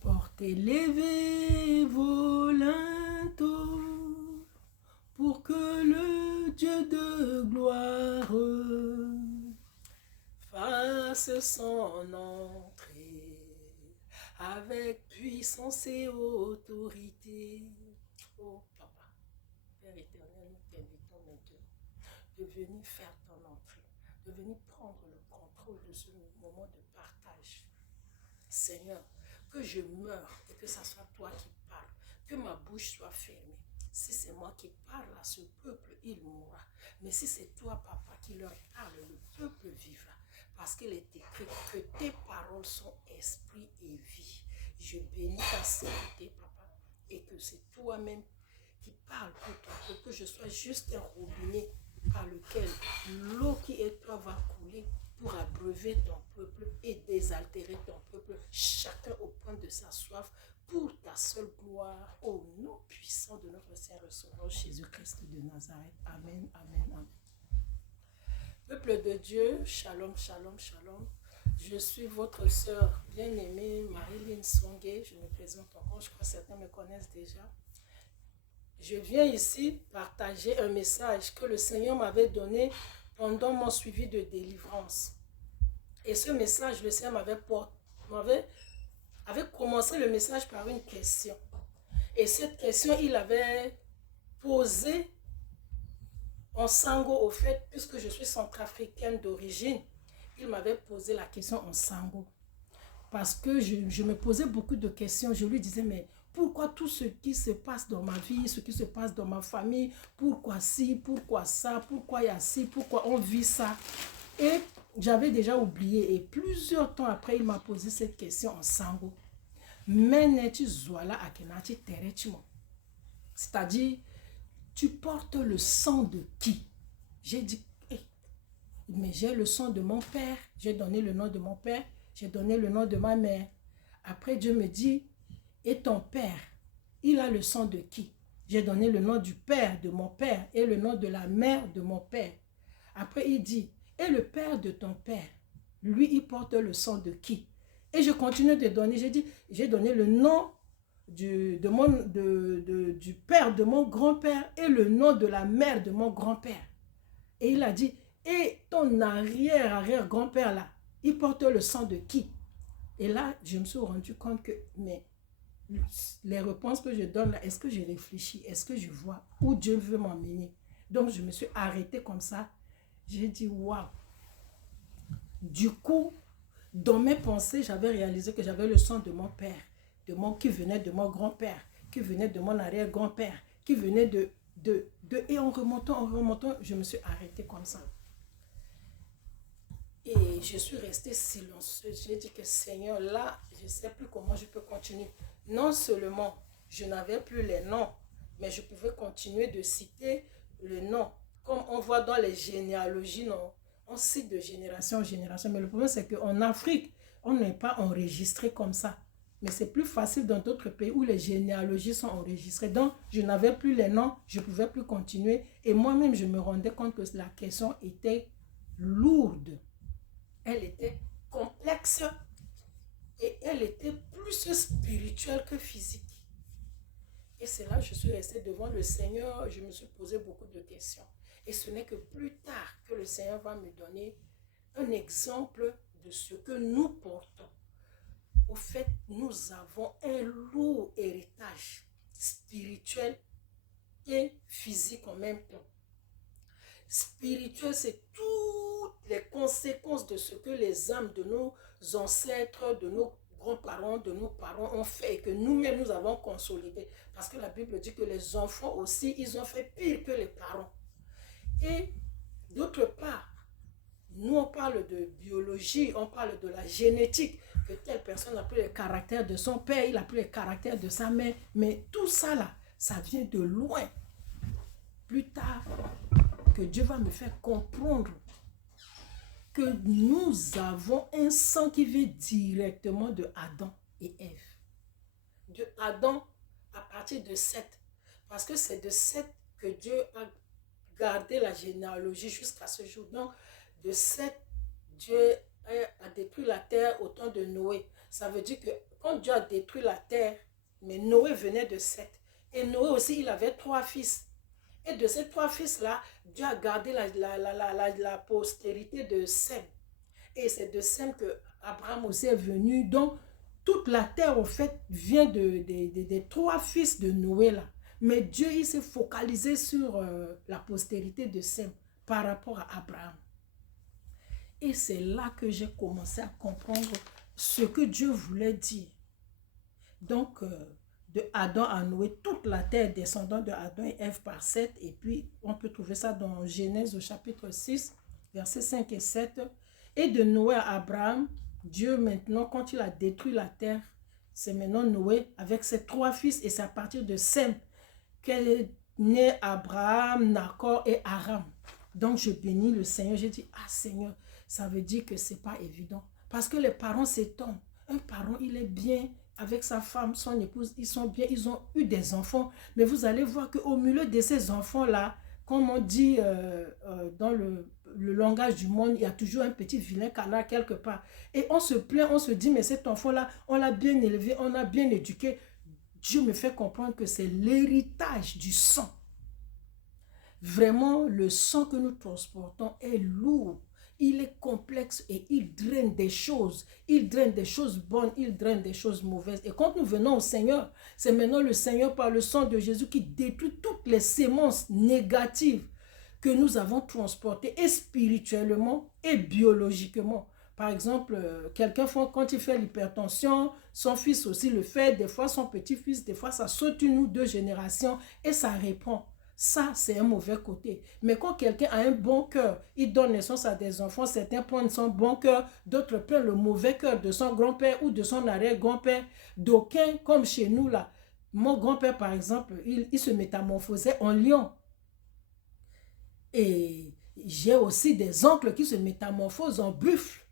Portez l'élevé vos linteaux pour que le Dieu de gloire fasse son entrée avec puissance et autorité. Oh Papa, Père éternel, nous t'invitons maintenant de venir faire ton entrée, de venir prendre le contrôle de ce moment de partage. Seigneur, que je meure et que ce soit toi qui parles, que ma bouche soit fermée. Si c'est moi qui parle à ce peuple, il mourra. Mais si c'est toi, Papa, qui leur parle, le peuple vivra. Parce qu'il est écrit que tes paroles sont esprit et vie. Je bénis ta sainteté, Papa, et que c'est toi-même qui parle pour ton peuple, que je sois juste un robinet par lequel l'eau qui est toi va couler pour abreuver ton peuple et désaltérer ton peuple, chacun au point de sa soif, pour ta seule gloire, au nom puissant de notre Seigneur et Sauveur Jésus-Christ de Nazareth. Amen, amen, amen. Peuple de Dieu, shalom, shalom, shalom. Je suis votre sœur bien-aimée, Marilyn Songué. Je me présente encore, je crois que certains me connaissent déjà. Je viens ici partager un message que le Seigneur m'avait donné pendant mon suivi de délivrance. Et ce message, le Seigneur avait commencé le message par une question. Et cette question, il avait posé en sango, au fait, puisque je suis centrafricaine d'origine, il m'avait posé la question en sango. Parce que je me posais beaucoup de questions. Je lui disais, mais pourquoi tout ce qui se passe dans ma vie, ce qui se passe dans ma famille, pourquoi ci, pourquoi ça, pourquoi il y a ci, pourquoi on vit ça? Et j'avais déjà oublié. Et plusieurs temps après, il m'a posé cette question en sango. C'est-à-dire, tu portes le sang de qui? J'ai dit, hey, mais j'ai le sang de mon père. J'ai donné le nom de mon père. J'ai donné le nom de ma mère. Après, Dieu me dit, et ton père, il a le sang de qui? J'ai donné le nom du père de mon père et le nom de la mère de mon père. Après, il dit, et le père de ton père, lui, il porte le sang de qui? Et je continue de donner. J'ai dit, j'ai donné le nom du père de mon grand-père et le nom de la mère de mon grand-père. Et il a dit, et ton arrière-arrière-grand-père là, il porte le sang de qui? Et là, je me suis rendu compte que, mais les réponses que je donne là, est-ce que je réfléchis? Est-ce que je vois où Dieu veut m'emmener? Donc, je me suis arrêtée comme ça. J'ai dit, waouh! Du coup, dans mes pensées, j'avais réalisé que j'avais le sang de mon père, qui venait de mon grand-père, qui venait de mon arrière-grand-père, qui venait et en remontant, je me suis arrêtée comme ça. Et je suis restée silencieuse. J'ai dit que Seigneur, là, je ne sais plus comment je peux continuer. Non seulement je n'avais plus les noms, mais je pouvais continuer de citer le nom. Comme on voit dans les généalogies, non, on cite de génération en génération. Mais le problème, c'est qu'en Afrique, on n'est pas enregistré comme ça. Mais c'est plus facile dans d'autres pays où les généalogies sont enregistrées. Donc, je n'avais plus les noms, je ne pouvais plus continuer. Et moi-même, je me rendais compte que la question était lourde. Elle était complexe et elle était plus spirituelle que physique. Et c'est là que je suis restée devant le Seigneur, je me suis posé beaucoup de questions. Et ce n'est que plus tard que le Seigneur va me donner un exemple de ce que nous portons. Au fait, nous avons un lourd héritage spirituel et physique en même temps. Spirituel, c'est toutes les conséquences de ce que les âmes de nos ancêtres, de nos grands-parents, de nos parents ont fait et que nous-mêmes nous avons consolidé. Parce que la Bible dit que les enfants aussi, ils ont fait pire que les parents. Et d'autre part, nous on parle de biologie, on parle de la génétique, que telle personne n'a plus le caractère de son père, il n'a plus le caractère de sa mère, mais tout ça là, ça vient de loin. Plus tard, que Dieu va me faire comprendre que nous avons un sang qui vient directement de Adam et Ève. De Adam à partir de Seth. Parce que c'est de Seth que Dieu a gardé la généalogie jusqu'à ce jour. Donc, de Seth, Dieu a détruit la terre au temps de Noé. Ça veut dire que quand Dieu a détruit la terre, mais Noé venait de Seth. Et Noé aussi, il avait 3 fils. Et de ces 3 fils-là, Dieu a gardé la postérité de Sem. Et c'est de Sem que Abraham aussi est venu. Donc, toute la terre, au fait, vient des 3 fils de Noé là. Mais Dieu, il s'est focalisé sur la postérité de Sem par rapport à Abraham. Et c'est là que j'ai commencé à comprendre ce que Dieu voulait dire. Donc, de Adam à Noé, toute la terre descendant de Adam et Ève par 7. Et puis, on peut trouver ça dans Genèse au chapitre 6, versets 5 et 7. Et de Noé à Abraham, Dieu maintenant, quand il a détruit la terre, c'est maintenant Noé avec ses 3 fils. Et c'est à partir de Sem qu'est né Abraham, Nacor et Aram. Donc, je bénis le Seigneur. J'ai dit, ah Seigneur, ça veut dire que ce n'est pas évident. Parce que les parents s'étonnent. Un parent, il est bien avec sa femme, son épouse, ils sont bien, ils ont eu des enfants. Mais vous allez voir qu'au milieu de ces enfants-là, comme on dit dans le langage du monde, il y a toujours un petit vilain canard quelque part. Et on se plaint, on se dit, mais cet enfant-là, on l'a bien élevé, on l'a bien éduqué. Dieu me fait comprendre que c'est l'héritage du sang. Vraiment, le sang que nous transportons est lourd. Il est complexe et il draine des choses. Il draine des choses bonnes, il draine des choses mauvaises. Et quand nous venons au Seigneur, c'est maintenant le Seigneur par le sang de Jésus qui détruit toutes les sémences négatives que nous avons transportées et spirituellement et biologiquement. Par exemple, quelqu'un, quand il fait l'hypertension, son fils aussi le fait, des fois son petit-fils, des fois ça saute 1 ou 2 générations et ça reprend. Ça, c'est un mauvais côté. Mais quand quelqu'un a un bon cœur, il donne naissance à des enfants, certains prennent son bon cœur, d'autres prennent le mauvais cœur de son grand-père ou de son arrière-grand-père. D'aucuns, comme chez nous là, mon grand-père par exemple, il se métamorphosait en lion. Et j'ai aussi des oncles qui se métamorphosent en buffle.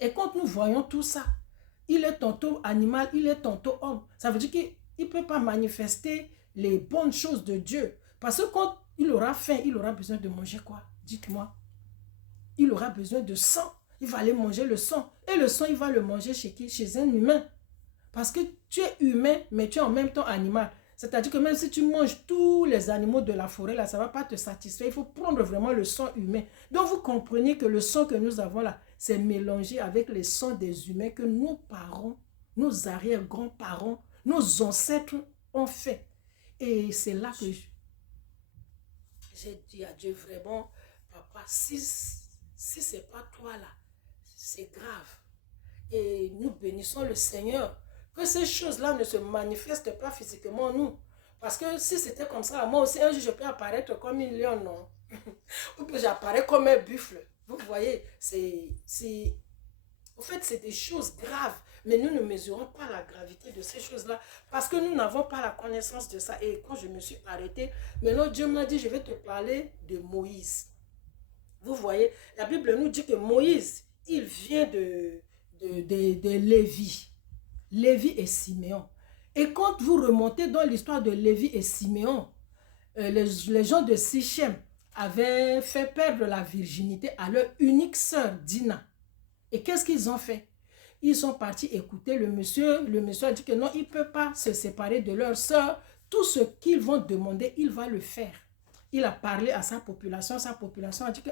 Et quand nous voyons tout ça, il est tantôt animal, il est tantôt homme. Ça veut dire qu'il ne peut pas manifester les bonnes choses de Dieu. Parce que quand il aura faim, il aura besoin de manger quoi? Dites-moi. Il aura besoin de sang. Il va aller manger le sang. Et le sang, il va le manger chez qui? Chez un humain. Parce que tu es humain, mais tu es en même temps animal. C'est-à-dire que même si tu manges tous les animaux de la forêt, là, ça ne va pas te satisfaire. Il faut prendre vraiment le sang humain. Donc, vous comprenez que le sang que nous avons là, c'est mélangé avec le sang des humains que nos parents, nos arrière-grands-parents, nos ancêtres ont fait. Et c'est là que j'ai dit à Dieu vraiment, papa, si ce n'est pas toi là, c'est grave. Et nous bénissons le Seigneur. Que ces choses-là ne se manifestent pas physiquement en nous. Parce que si c'était comme ça, moi aussi, un jour, je peux apparaître comme une lionne, non? Ou que j'apparais comme un buffle. Vous voyez, en fait, c'est des choses graves. Mais nous ne mesurons pas la gravité de ces choses-là. Parce que nous n'avons pas la connaissance de ça. Et quand je me suis arrêtée, maintenant Dieu m'a dit, je vais te parler de Moïse. Vous voyez, la Bible nous dit que Moïse, il vient de Lévi. Lévi et Siméon. Et quand vous remontez dans l'histoire de Lévi et Siméon, les gens de Sichem avaient fait perdre la virginité à leur unique sœur, Dina. Et qu'est-ce qu'ils ont fait? Ils sont partis écouter le monsieur. Le monsieur a dit que non, il ne peut pas se séparer de leur sœur. Tout ce qu'ils vont demander, il va le faire. Il a parlé à sa population a dit que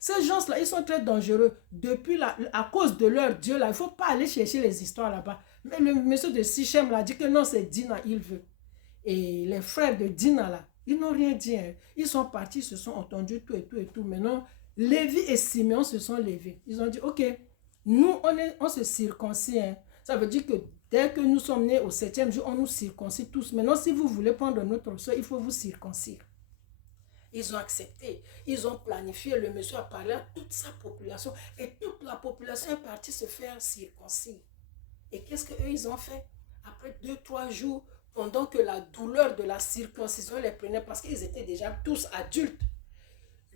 ces gens-là, ils sont très dangereux. Depuis à cause de leur Dieu, là, il ne faut pas aller chercher les histoires là-bas. Mais le monsieur de Sichem a dit que non, c'est Dina, il veut. Et les frères de Dina, là, ils n'ont rien dit. Hein. Ils sont partis, se sont entendus, tout et tout et tout. Maintenant, Lévi et Siméon se sont levés. Ils ont dit, ok, nous, on se circoncie. Hein. Ça veut dire que dès que nous sommes nés au 7e jour, on nous circoncie tous. Maintenant, si vous voulez prendre notre soeur, il faut vous circoncire. Ils ont accepté, ils ont planifié, le monsieur a parlé à toute sa population et toute la population est partie se faire circoncire. Et qu'est-ce qu'eux ils ont fait? Après 2-3 jours, pendant que la douleur de la circoncision les prenait, parce qu'ils étaient déjà tous adultes,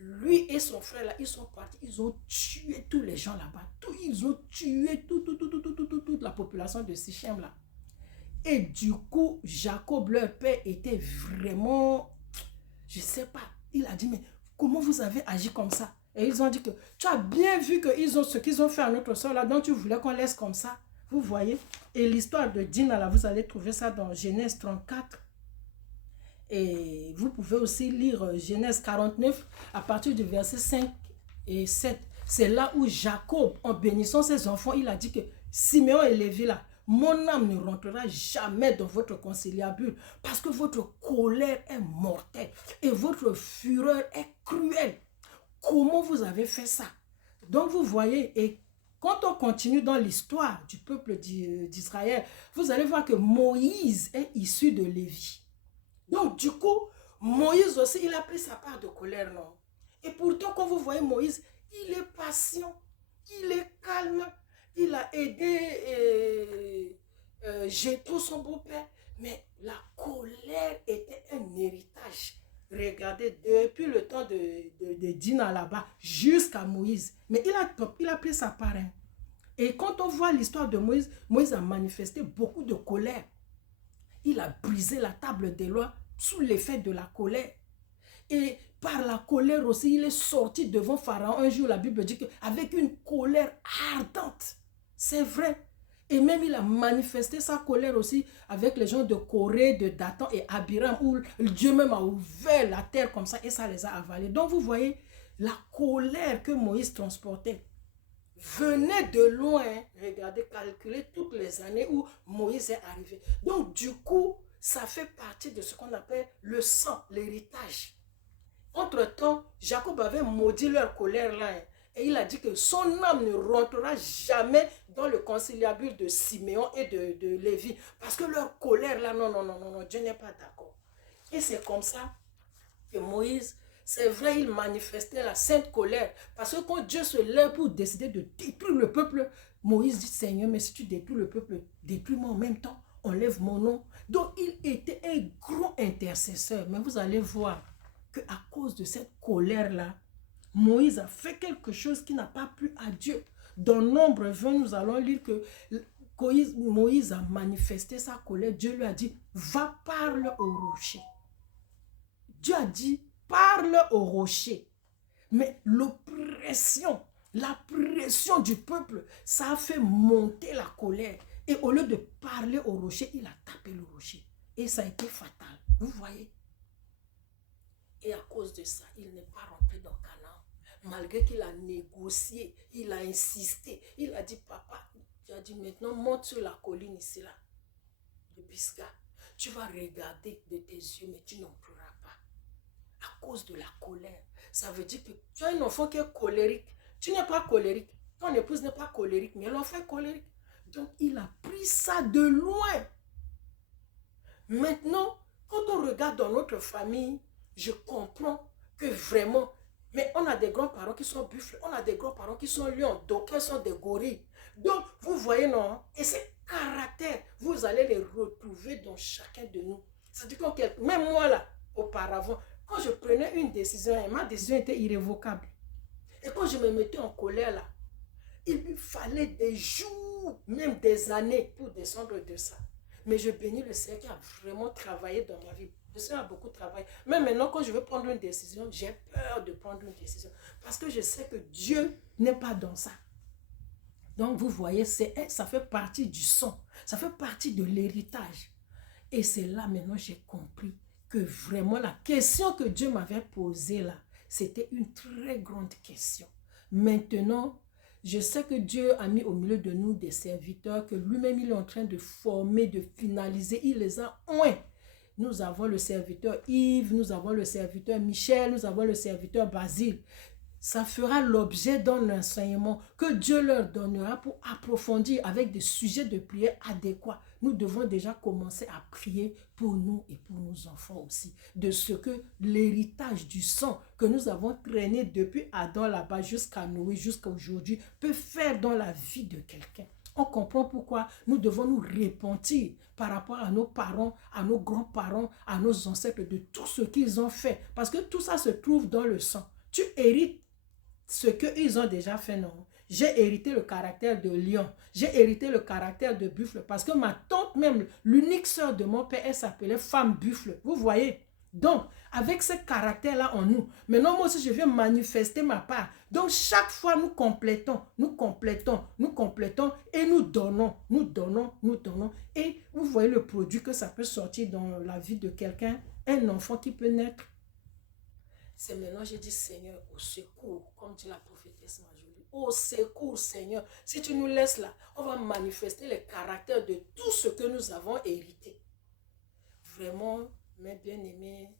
lui et son frère là, ils sont partis, ils ont tué tous les gens là-bas, ils ont tué toute la population de Sichem là. Et du coup, Jacob, leur père, était vraiment, je ne sais pas, il a dit, mais comment vous avez agi comme ça? Et ils ont dit que tu as bien vu que ce qu'ils ont fait à notre soeur là, donc tu voulais qu'on laisse comme ça. Vous voyez? Et l'histoire de Dina là, vous allez trouver ça dans Genèse 34. Et vous pouvez aussi lire Genèse 49 à partir du verset 5 et 7. C'est là où Jacob, en bénissant ses enfants, il a dit que Siméon et Lévi là, mon âme ne rentrera jamais dans votre conciliabule parce que votre colère est mortelle et votre fureur est cruelle. Comment vous avez fait ça? Donc vous voyez, et quand on continue dans l'histoire du peuple d'Israël, vous allez voir que Moïse est issu de Lévi. Donc du coup, Moïse aussi, il a pris sa part de colère, non? Et pourtant, quand vous voyez Moïse, il est patient, il est calme, il a aidé Jéthro, son beau-père, mais la colère était un héritage. Regardez, depuis le temps de Dina là-bas, jusqu'à Moïse. Mais il a pris sa part. Hein. Et quand on voit l'histoire de Moïse, Moïse a manifesté beaucoup de colère. Il a brisé la table des lois sous l'effet de la colère. Et par la colère aussi, il est sorti devant Pharaon. Un jour, la Bible dit qu'avec une colère ardente. C'est vrai. Et même il a manifesté sa colère aussi avec les gens de Corée, de Dathan et Abiram, où Dieu même a ouvert la terre comme ça et ça les a avalés. Donc vous voyez, la colère que Moïse transportait venait de loin. Regardez, calculez toutes les années où Moïse est arrivé. Donc du coup, ça fait partie de ce qu'on appelle le sang, l'héritage. Entre-temps, Jacob avait maudit leur colère là. Et il a dit que son âme ne rentrera jamais dans le conciliabule de Siméon et de Lévi. Parce que leur colère là, non, Dieu n'est pas d'accord. Et c'est comme ça que Moïse, c'est vrai, il manifestait la sainte colère. Parce que quand Dieu se lève pour décider de détruire le peuple, Moïse dit, Seigneur, mais si tu détruis le peuple, détruis-moi en même temps, enlève mon nom. Donc il était un grand intercesseur. Mais vous allez voir qu'à cause de cette colère-là, Moïse a fait quelque chose qui n'a pas plu à Dieu. Dans Nombre 20, nous allons lire que Moïse a manifesté sa colère. Dieu lui a dit, va parle au rocher. Dieu a dit, parle au rocher. Mais l'oppression, la pression du peuple, ça a fait monter la colère. Et au lieu de parler au rocher, il a tapé le rocher. Et ça a été fatal. Vous voyez? Et à cause de ça, il n'est pas rentré dans Canaan. Malgré qu'il a négocié, il a insisté. Il a dit, papa, tu as dit maintenant, monte sur la colline ici, là, de Pisgah. Tu vas regarder de tes yeux, mais tu n'en pleuras pas. À cause de la colère. Ça veut dire que tu as un enfant qui est colérique. Tu n'es pas colérique. Ton épouse n'est pas colérique, mais l'enfant est colérique. Donc, il a pris ça de loin. Maintenant, quand on regarde dans notre famille, je comprends que vraiment, mais on a des grands-parents qui sont buffles, on a des grands-parents qui sont lions, d'aucuns sont des gorilles. Donc, vous voyez, non? Et ces caractères, vous allez les retrouver dans chacun de nous. C'est-à-dire que même moi, là, auparavant, quand je prenais une décision, ma décision était irrévocable. Et quand je me mettais en colère, là, il lui fallait des jours, même des années pour descendre de ça. Mais je bénis le Seigneur qui a vraiment travaillé dans ma vie. Le Seigneur a beaucoup travaillé. Mais maintenant, quand je veux prendre une décision, j'ai peur de prendre une décision. Parce que je sais que Dieu n'est pas dans ça. Donc, vous voyez, ça fait partie du sang. Ça fait partie de l'héritage. Et c'est là, maintenant, j'ai compris que vraiment, la question que Dieu m'avait posée là, c'était une très grande question. Maintenant, je sais que Dieu a mis au milieu de nous des serviteurs que lui-même il est en train de former, de finaliser. Il les a oints. Nous avons le serviteur Yves, nous avons le serviteur Michel, nous avons le serviteur Basile. Ça fera l'objet d'un enseignement que Dieu leur donnera pour approfondir avec des sujets de prière adéquats. Nous devons déjà commencer à prier pour nous et pour nos enfants aussi. De ce que l'héritage du sang que nous avons traîné depuis Adam là-bas jusqu'à Noé, jusqu'à aujourd'hui, peut faire dans la vie de quelqu'un. On comprend pourquoi nous devons nous repentir par rapport à nos parents, à nos grands-parents, à nos ancêtres, de tout ce qu'ils ont fait. Parce que tout ça se trouve dans le sang. Tu hérites ce qu'ils ont déjà fait, non? J'ai hérité le caractère de lion. J'ai hérité le caractère de buffle. Parce que ma tante même, l'unique sœur de mon père, elle s'appelait femme buffle. Vous voyez? Donc, avec ce caractère-là en nous, maintenant moi aussi je viens manifester ma part. Donc, chaque fois nous complétons, nous complétons, nous complétons et nous donnons, nous donnons, nous donnons. Et vous voyez le produit que ça peut sortir dans la vie de quelqu'un, un enfant qui peut naître. C'est maintenant, j'ai dit, Seigneur, au secours, comme dit la prophétesse Marjorie, au secours, Seigneur. Si tu nous laisses là, on va manifester les caractères de tout ce que nous avons hérité. Vraiment, mes bien-aimés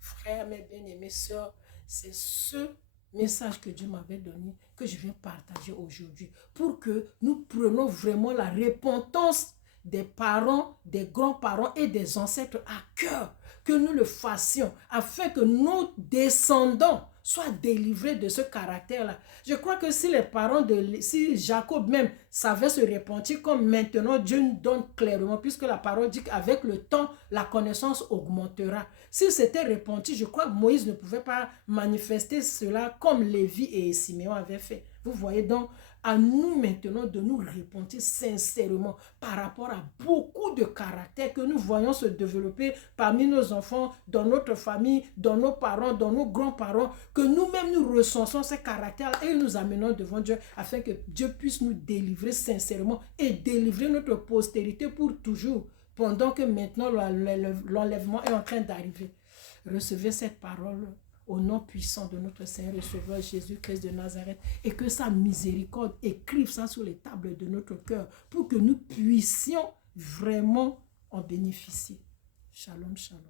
frères, mes bien-aimées sœurs, c'est ce message que Dieu m'avait donné, que je viens partager aujourd'hui, pour que nous prenions vraiment la repentance des parents, des grands-parents et des ancêtres à cœur, que nous le fassions, afin que nos descendants soient délivrés de ce caractère-là. Je crois que si les parents si Jacob même savait se repentir, comme maintenant Dieu nous donne clairement, puisque la parole dit qu'avec le temps, la connaissance augmentera. S'il s'était repenti, je crois que Moïse ne pouvait pas manifester cela comme Lévi et Siméon avaient fait. Vous voyez donc, à nous maintenant de nous repentir sincèrement par rapport à beaucoup de caractères que nous voyons se développer parmi nos enfants, dans notre famille, dans nos parents, dans nos grands-parents, que nous-mêmes nous recensons ces caractères et nous amenons devant Dieu afin que Dieu puisse nous délivrer sincèrement et délivrer notre postérité pour toujours, pendant que maintenant l'enlèvement est en train d'arriver. Recevez cette parole au nom puissant de notre Seigneur et Sauveur Jésus-Christ de Nazareth, et que sa miséricorde écrive ça sur les tables de notre cœur pour que nous puissions vraiment en bénéficier. Shalom, shalom.